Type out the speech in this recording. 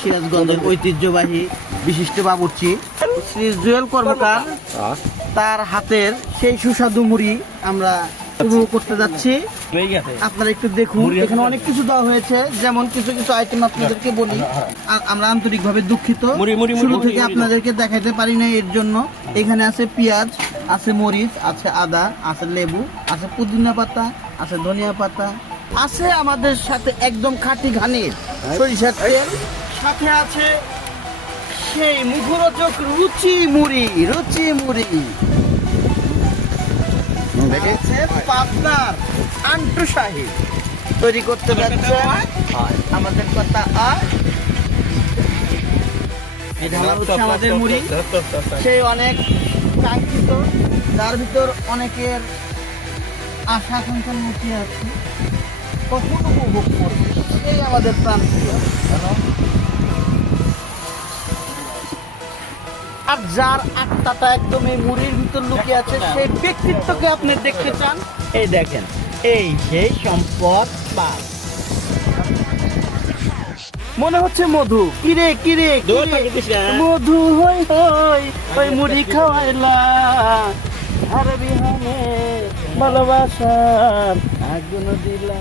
সিরাজগঞ্জের ঐতিহ্যবাহী বিশিষ্ট বাবুর্চি শ্রী জুয়েল কর্মকার, তার হাতের সেই সুস্বাদু মুড়ি আমরা উপভোগ করতে যাচ্ছি। আপনারা একটু দেখুন, এখানে অনেক কিছু দেওয়া হয়েছে, যেমন কিছু কিছু আইটেম আপনাদেরকে বলি। আমরা আন্তরিকভাবে দুঃখিত, শুরু থেকে আপনাদেরকে দেখাইতে পারি না, এর জন্য। এখানে আছে পেঁয়াজ, আছে মরিচ, আছে আদা, আছে লেবু, আছে পুদিনা পাতা, আছে ধনিয়া পাতা, আছে আমাদের সাথে একদম খাঁটি ঘানির সরিষার তেল, সাথে আছে সেই মুখরোচক রুচি মুড়ি। আছে পাবনার আন্টু শাহী তৈরি করতে যাচ্ছে আমাদের কথা। আর এটা হচ্ছে আমাদের মুড়ি, সেই অনেক কাঙ্ক্ষিত, যার ভিতর অনেকের আশা আকাঙ্ক্ষা লুকিয়ে আছে, কখন উপভোগ করবে, সেই আমাদের প্রাণ প্রিয়। আর যার আত্মাটা একদম এই মুড়ির ভিতর লুকিয়ে আছে, সেই ব্যক্তিত্বকে আপনি দেখতে চান, এই দেখেন, এই সেই সম্পদ পাল। মনে হচ্ছে মধু, কিরে কিরে মধু হই হই ওই মুড়ি খাওয়াইলা, আর বিহানে ভালোবাসার আগুন দিলা।